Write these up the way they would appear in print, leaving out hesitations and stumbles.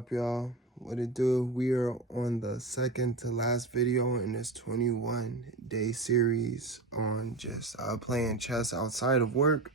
up, y'all? What it do? We are on the second to last video in this 21-day series on just playing chess outside of work,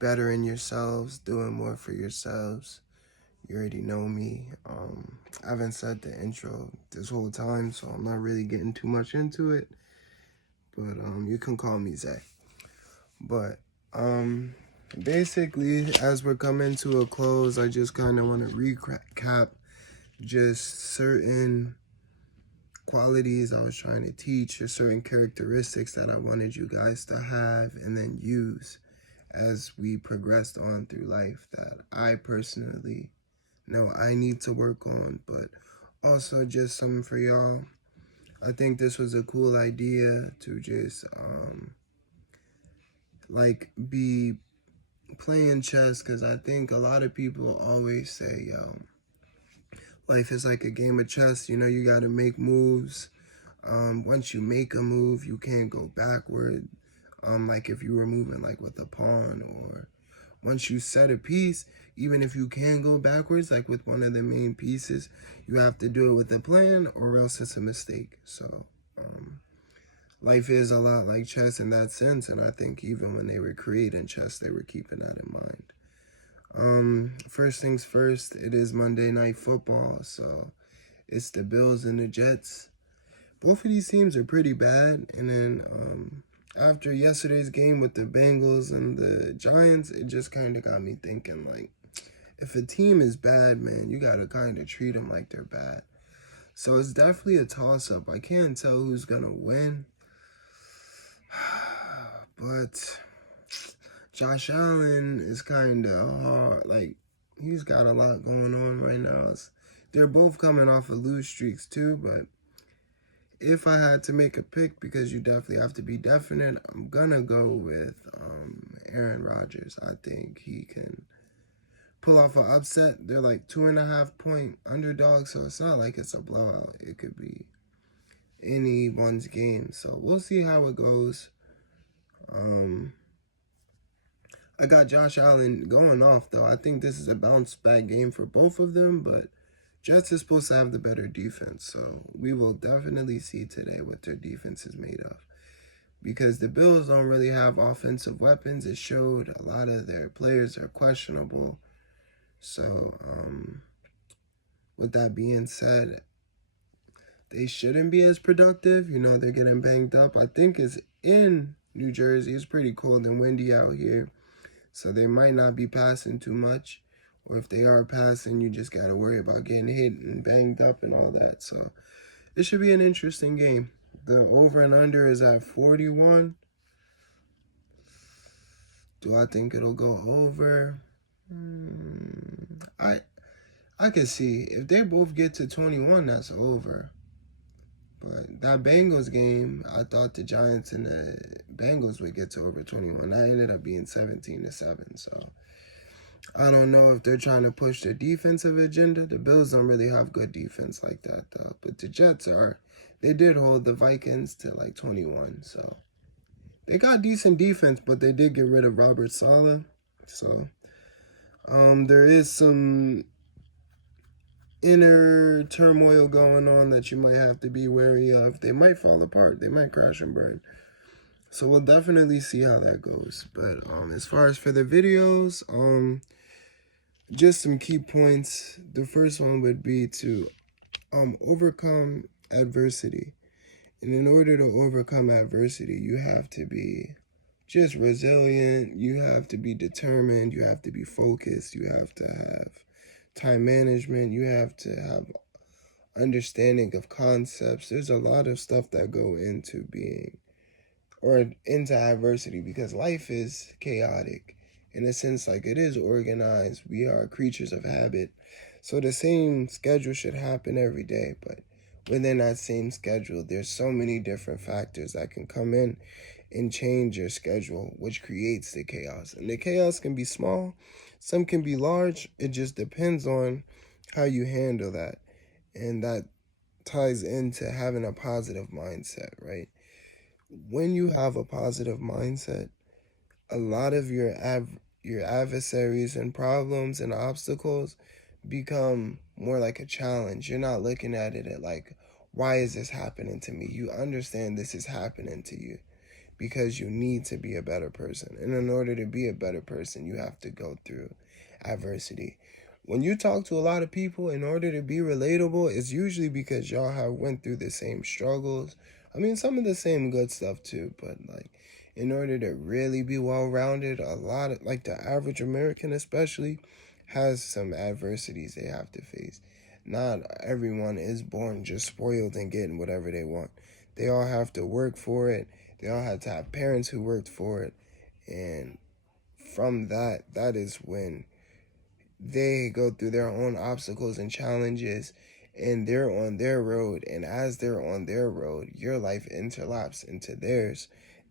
bettering yourselves, doing more for yourselves. You already know me. I haven't said the intro this whole time, so I'm not really getting too much into it. But you can call me Zay. But basically, as we're coming to a close, I just kind of want to recap just certain qualities I was trying to teach, or certain characteristics that I wanted you guys to have and then use as we progressed on through life that I personally know I need to work on, but also just something for y'all. I think this was a cool idea to just be playing chess, because I think a lot of people always say, yo, life is like a game of chess. You know, you got to make moves. Once you make a move, you can't go backward. Like if you were moving like with a pawn, or once you set a piece, even if you can go backwards, like with one of the main pieces, you have to do it with a plan or else it's a mistake. So life is a lot like chess in that sense. And I think even when they were creating chess, they were keeping that in mind. First things first, it is Monday Night Football, so it's the Bills and the Jets. Both of these teams are pretty bad, and then after yesterday's game with the Bengals and the Giants, it just kind of got me thinking, like, if a team is bad, man, you gotta kind of treat them like they're bad. So it's definitely a toss-up. I can't tell who's gonna win, but Josh Allen is kind of hard. Like, he's got a lot going on right now. They're both coming off of lose streaks too, but if I had to make a pick, because you definitely have to be definite, I'm gonna go with Aaron Rodgers. I think he can pull off an upset. They're like 2.5-point underdogs, so it's not like it's a blowout. It could be anyone's game. So we'll see how it goes. I got Josh Allen going off, though. I think this is a bounce back game for both of them, but Jets is supposed to have the better defense, so we will definitely see today what their defense is made of. Because the Bills don't really have offensive weapons. It showed a lot of their players are questionable. So, with that being said, they shouldn't be as productive. You know, they're getting banged up. I think it's in New Jersey. It's pretty cold and windy out here, so they might not be passing too much. Or if they are passing, you just got to worry about getting hit and banged up and all that. So it should be an interesting game. The over and under is at 41. Do I think it'll go over? I can see. If they both get to 21, that's over. But that Bengals game, I thought the Giants and the Bengals would get to over 21. That ended up being 17-7. So I don't know if they're trying to push their defensive agenda. The Bills don't really have good defense like that, though. But the Jets are. They did hold the Vikings to like 21. So they got decent defense, but they did get rid of Robert Saleh. So there is some inner turmoil going on that you might have to be wary of. They might fall apart. They might crash and burn. So we'll definitely see how that goes. But as far as for the videos, just some key points. The first one would be to overcome adversity. And in order to overcome adversity, you have to be just resilient. You have to be determined. You have to be focused. You have to have time management. You have to have understanding of concepts. There's a lot of stuff that go into being or into adversity, because life is chaotic in a sense. Like, it is organized. We are creatures of habit. So the same schedule should happen every day, but within that same schedule, there's so many different factors that can come in and change your schedule, which creates the chaos. And the chaos can be small, some can be large. It just depends on how you handle that. And that ties into having a positive mindset, right? When you have a positive mindset, a lot of your adversaries and problems and obstacles become more like a challenge. You're not looking at it at like, why is this happening to me? You understand this is happening to you because you need to be a better person. And in order to be a better person, you have to go through adversity. When you talk to a lot of people, in order to be relatable, it's usually because y'all have went through the same struggles. I mean, some of the same good stuff too, but like in order to really be well-rounded, a lot of like the average American especially has some adversities they have to face. Not everyone is born just spoiled and getting whatever they want. They all have to work for it. They all have to have parents who worked for it. And from that, that is when they go through their own obstacles and challenges and they're on their road. And as they're on their road, your life interlaps into theirs.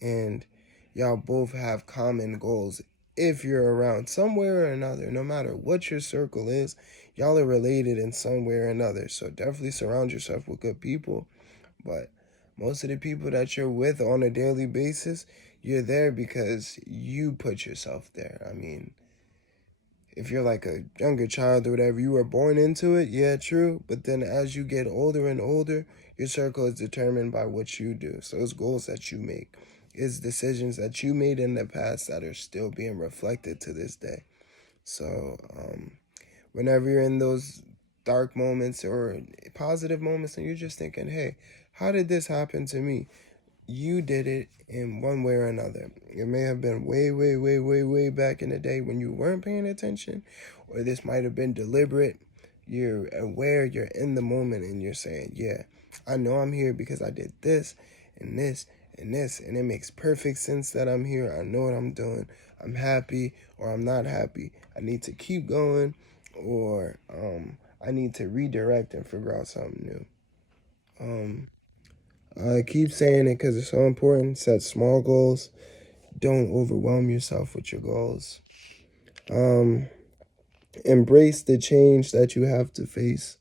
And y'all both have common goals. If you're around somewhere or another, no matter what your circle is, y'all are related in some way or another. So definitely surround yourself with good people. But most of the people that you're with on a daily basis, you're there because you put yourself there. I mean, if you're like a younger child or whatever, you were born into it, yeah, true. But then as you get older and older, your circle is determined by what you do. So it's goals that you make, it's decisions that you made in the past that are still being reflected to this day. So whenever you're in those dark moments or positive moments and you're just thinking, hey, how did this happen to me? You did it in one way or another. It may have been way, way, way, way, way back in the day when you weren't paying attention, or this might have been deliberate. You're aware, you're in the moment, and you're saying, yeah, I know I'm here because I did this and this and this, and it makes perfect sense that I'm here. I know what I'm doing. I'm happy or I'm not happy. I need to keep going, or I need to redirect and figure out something new. Um, I keep saying it because it's so important. Set small goals. Don't overwhelm yourself with your goals. Um, Embrace the change that you have to face.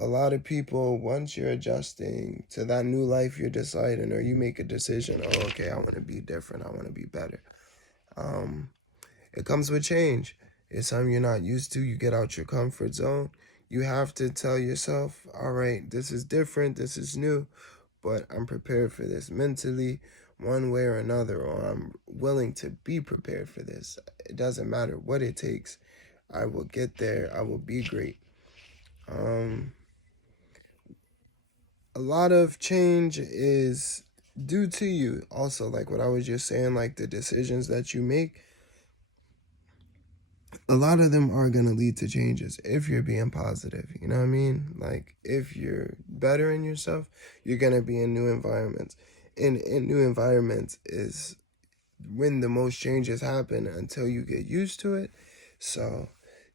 A lot of people, once you're adjusting to that new life you're deciding, or you make a decision, oh, okay, I want to be different. I want to be better. Um, it comes with change. It's something you're not used to. You get out your comfort zone. You have to tell yourself, all right, this is different. This is new, but I'm prepared for this mentally, one way or another, or I'm willing to be prepared for this. It doesn't matter what it takes. I will get there. I will be great. Um, a lot of change is due to you. Also, like what I was just saying, like the decisions that you make, a lot of them are going to lead to changes if you're being positive. You know what I mean? Like if you're bettering yourself, you're going to be in new environments. In new environments is when the most changes happen until you get used to it. So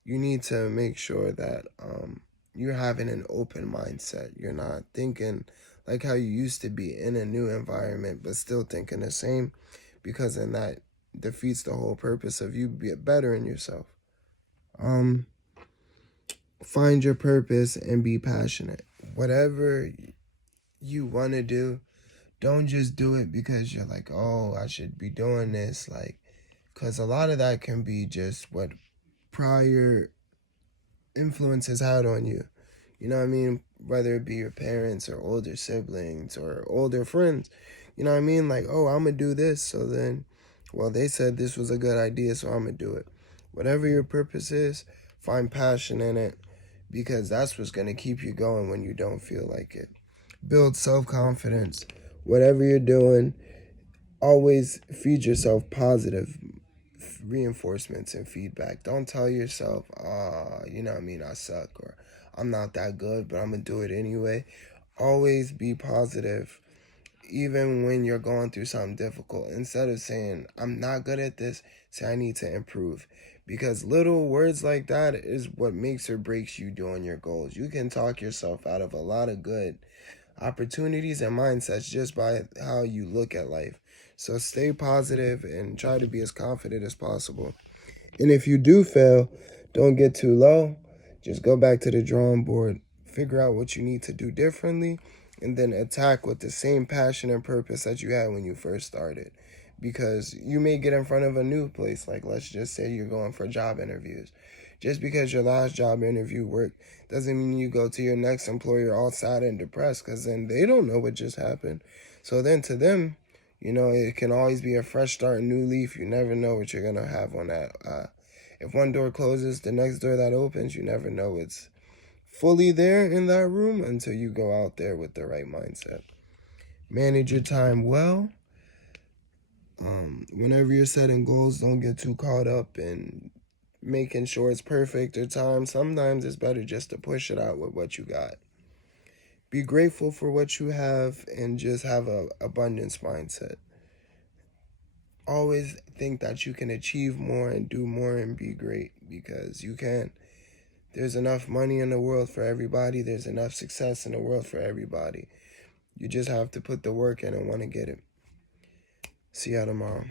you need to make sure that you're having an open mindset. You're not thinking like how you used to be in a new environment, but still thinking the same, because then that defeats the whole purpose of you be better in yourself. Um, find your purpose and be passionate. Whatever you want to do, don't just do it because you're like, oh, I should be doing this. Like, because a lot of that can be just what prior influences had on you. You know what I mean? Whether it be your parents or older siblings or older friends. You know what I mean? Like, oh, I'm going to do this. So then, well, they said this was a good idea, so I'm going to do it. Whatever your purpose is, find passion in it, because that's what's going to keep you going when you don't feel like it. Build self confidence. Whatever you're doing, always feed yourself positive reinforcements and feedback. Don't tell yourself, you know what I mean, I suck, or I'm not that good, but I'm going to do it anyway. Always be positive, even when you're going through something difficult. Instead of saying, I'm not good at this, say, I need to improve. Because little words like that is what makes or breaks you doing your goals. You can talk yourself out of a lot of good opportunities and mindsets just by how you look at life. So stay positive and try to be as confident as possible. And if you do fail, don't get too low. Just go back to the drawing board, figure out what you need to do differently, and then attack with the same passion and purpose that you had when you first started. Because you may get in front of a new place, like let's just say you're going for job interviews. Just because your last job interview worked doesn't mean you go to your next employer all sad and depressed, because then they don't know what just happened. So then to them, it can always be a fresh start, new leaf. You never know what you're going to have on that. If one door closes, the next door that opens, you never know it's fully there in that room until you go out there with the right mindset. Manage your time well. Whenever you're setting goals, don't get too caught up in making sure it's perfect or time. Sometimes it's better just to push it out with what you got. Be grateful for what you have and just have a abundance mindset. Always think that you can achieve more and do more and be great, because you can. There's enough money in the world for everybody. There's enough success in the world for everybody. You just have to put the work in and want to get it. See y'all tomorrow.